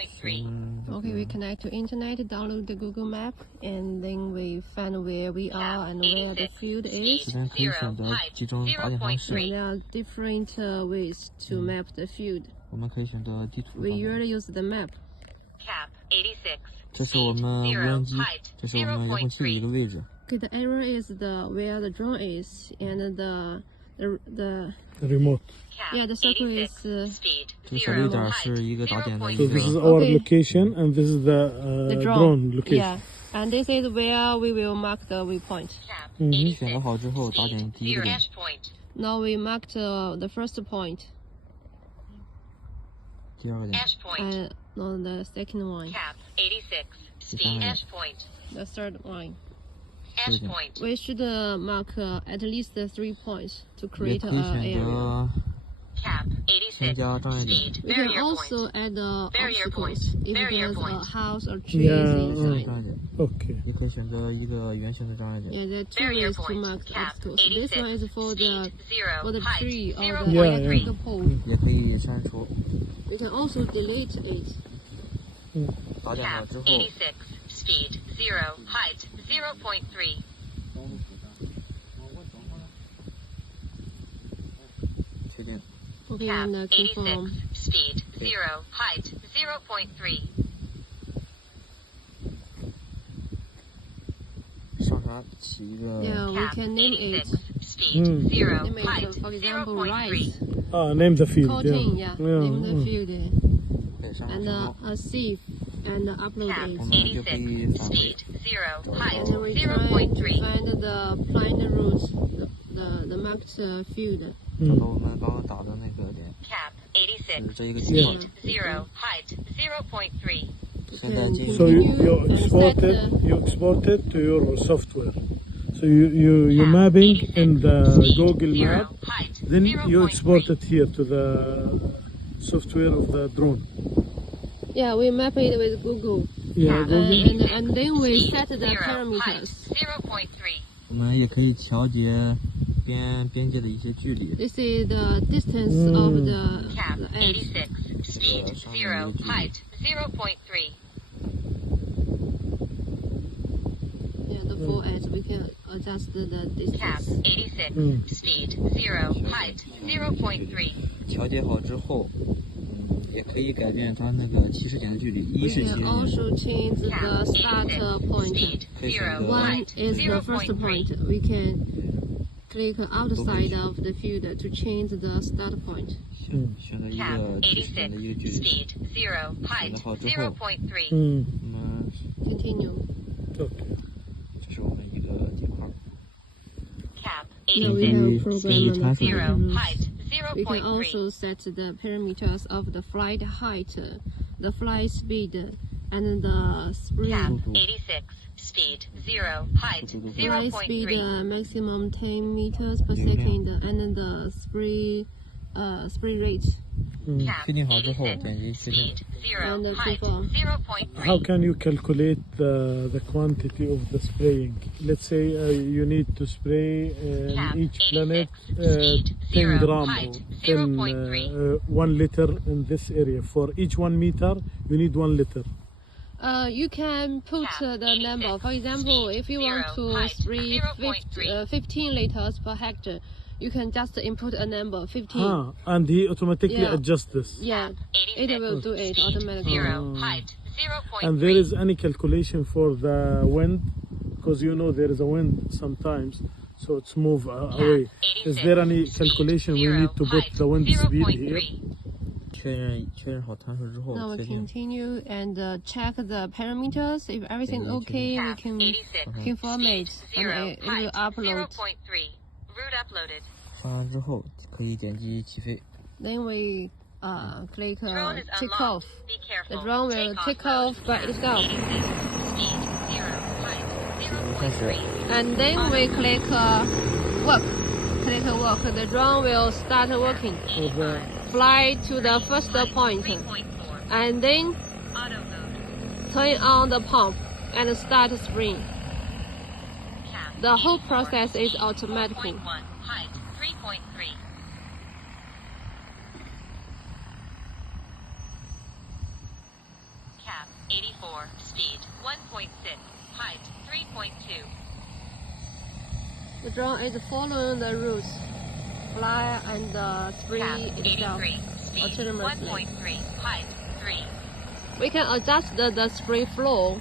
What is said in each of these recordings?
Okay, we connect to internet, download the Google Map, and then we find where we are and where the field is. 这边可以选择集中打点方式。 There are different ways to map the field. 我们可以选择地图。 We usually use the map. 这是我们无人机，这是我们遥控器的一个位置。 Okay, the arrow is where the drone is, and the remote. Yeah, the circle is. 这小绿点是一个打点的一 So 个。 this is our location, and this is the drone location. Yeah, and this is where we will mark the waypoint. 选择好之后，打点第一个点。 Now we marked the first point. 第二个点。 No, the second one. 第三个点。 The third one. 这个点。 We should mark at least 3 points to 也 create 可以 an 选 area. 择添加障碍点。 We can also add obstacles if there's a house or trees Yeah, inside. 障碍点。 Okay. 也可以选择一个圆形的障碍点。 Yeah, there are 2 ways to mark the obstacles. This one is for the tree or the Yeah, electrical pole. 也可以删除。 We can also delete it. 打点好之后， 确定。 Okay, and confirm. 上啥起一个 Yeah, we can name it. Mm. Name it, for example, rice. Name the field. Cotton, Yeah. yeah. Name the field. 对上 And 之后， a sieve and upload 我 it. 们就可以返回。 And then we try to find the blind route, the marked field. 找到我们刚刚打的那个点，是这一个句号。现在进 So 入 you export it to your software. So you mapping in the Google Map, then you export it here to the software of the drone. Yeah, we map it with Google. Yeah, Google. And then we set the parameters. 我们也可以调节边界的一些距离。 This is the distance of the edge. 上面的距离。 Yeah, the full edge. We can adjust the distance. 调节好之后，也可以改变它那个起始点的距离。一 We 是 can 起始 also 点， change the start point. 可以选择 One is the first point. We can click outside of the field to change the start point. 选择一个起始点的一个距离。选择好之后， Mm. 我们 Continue. Okay. 这是我们一个节块。 Now we have program on the Zero field. We can also set the parameters of the flight height, the flight speed, and the spring. Flight speed maximum 10 meters per second, and the spring rate. 确定好之后，点击确定。 And confirm. How can you calculate the quantity of the spraying? Let's say you need to spray in each planet 10 gram or 1 liter in this area. For each 1 meter, you need 1 liter. You can put the number. For example, if you want to spray 15 liters per hectare, you can just input a number 15. And he automatically Yeah. adjusts this. Yeah, it will do it automatically. And there is any calculation for the wind? Because you know there is a wind sometimes, so it's move away. Is there any calculation we need to put the wind speed here? 确认好参数之后， Now we 确定。 continue and check the parameters. If everything okay, we can confirm it and it will upload. 发完之后可以点击起飞。 Then we click take off. The drone will take off by itself. 开始。 And then we click work. Click work. The drone will start working. Fly to the first point. And then turn on the pump and start spraying. The whole process is automatic. Cap 84, speed 1.6, height 3.2. The drone is following the routes, fly and spray Cap itself 83, speed autonomously. 1.3, height 3. We can adjust the spray flow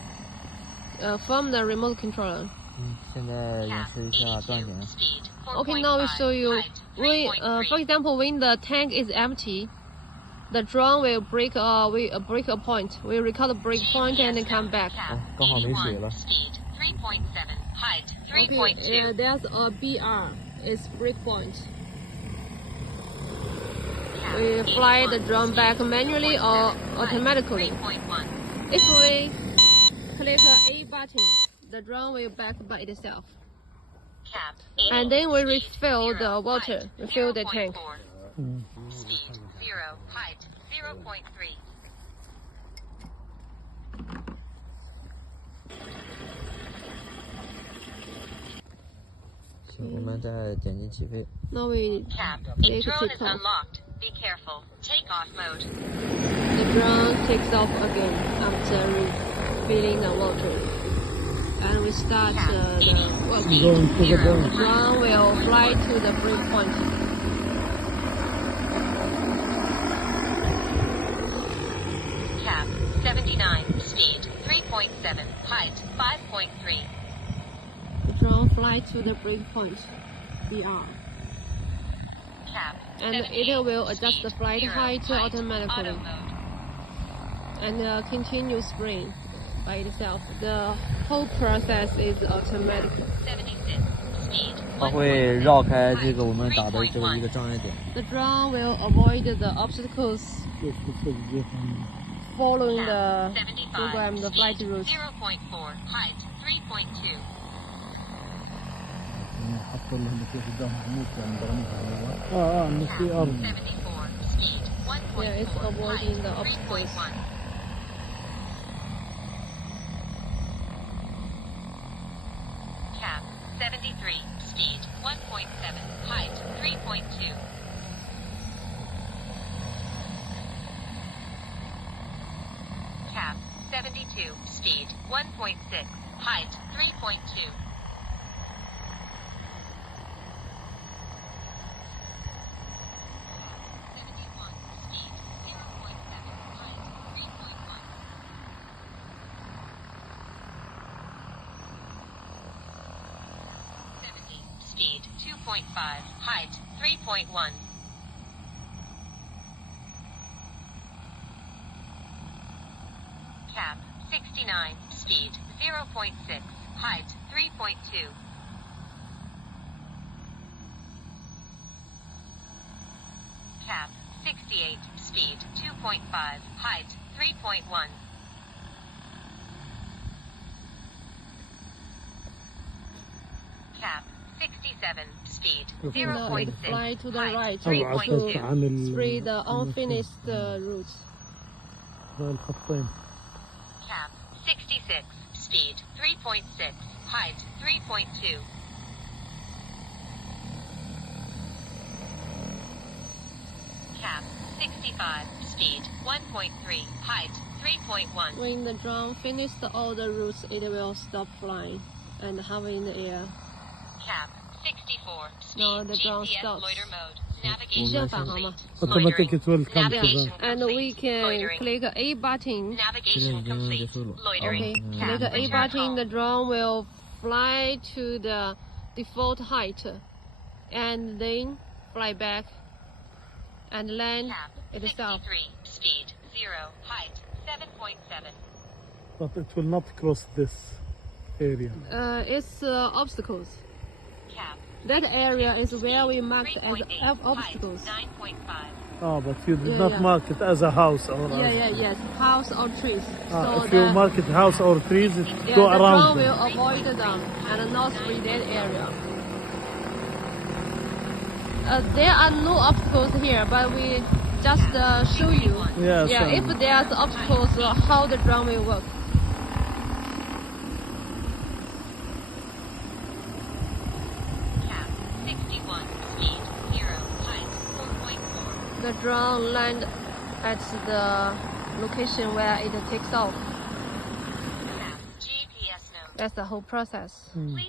from the remote controller. 现在演 Cap 示一下断 82, 点。 speed Okay, now we 4.5, show you. height We, 3.3. for example, when the tank is empty, the drone will break a point. We record the break point and then come back. Cap 刚好没水 81, 了。 speed 3.7, height Okay, 3.2. there's a BR. It's break point. Cap We fly the 81, drone back speed manually 3.7, or height automatically. 3.1. If we click A button, the drone will back by itself. Cap And then we 80, refill speed the 0, water, height refill the tank. 0.4. Mm. Speed 0, height 0.3. 行，我们再点击起飞。 Now we Cap, a click drone take is off. unlocked. Be careful. Take off mode. The drone takes off again after refilling the water. And we start the work. Going to the The point. drone will fly to the break point. Cap 79, speed 3.7, height 5.3. The drone fly to the break point, BR. Cap And 78, it will adjust the speed flight 0, height automatically. auto mode. And continue spraying by itself. The whole process is automatic. 76, speed 它会绕开这个我们打的这个一个障碍点。 The drone will avoid the obstacles following the program, the flight route. 0.4, height 3.2. في أرض 74, speed 1.4, Yeah, it's avoiding the height obstacles. 3.1. Cap 73, speed 1.7, height 3.2. Cap 72, speed 1.6, height 3.2. Speed 0.7, height 3.1. Speed 2.5, height 3.1. Cap 69, speed 0.6, height 3.2. Cap 68, speed 2.5, height 3.1. Cap 67, speed Now it 0.6, fly to the height right أبعد 3.2. to عن spray the unfinished routes. الخطين. Cap 66, speed 3.6, height 3.2. Cap 65, speed 1.3, height 3.1. When the drone finishes all the routes, it will stop flying and hover in the air. Cap 64, speed No, the drone GPS stops. loiter mode. 一 Navigation 正返航嘛。 complete. Automatic it will come to Navigation the And we complete. can Loitering. click A button. Navigation complete. Loitering. Okay, Cap click A return button. home. The drone will fly to the default height, and then fly back and land Cap itself. 63, speed 0, height 7.7. but it will not cross this area. It's obstacles. Cap That area is where we marked as 3.8, obstacles. height 9.5. But you did Yeah, not yeah. mark it as a house or Yes. House or trees. So if you the, mark it house or trees, it yeah, go the around drone them. will avoid them and not spray that area. There are no obstacles here, but we just show you. Yes, Yeah, if there's obstacles, how the drone will work. Cap 61, speed 0, height 4.4. The drone land at the location where it takes off. Map. GPS node. That's the whole process. Mm.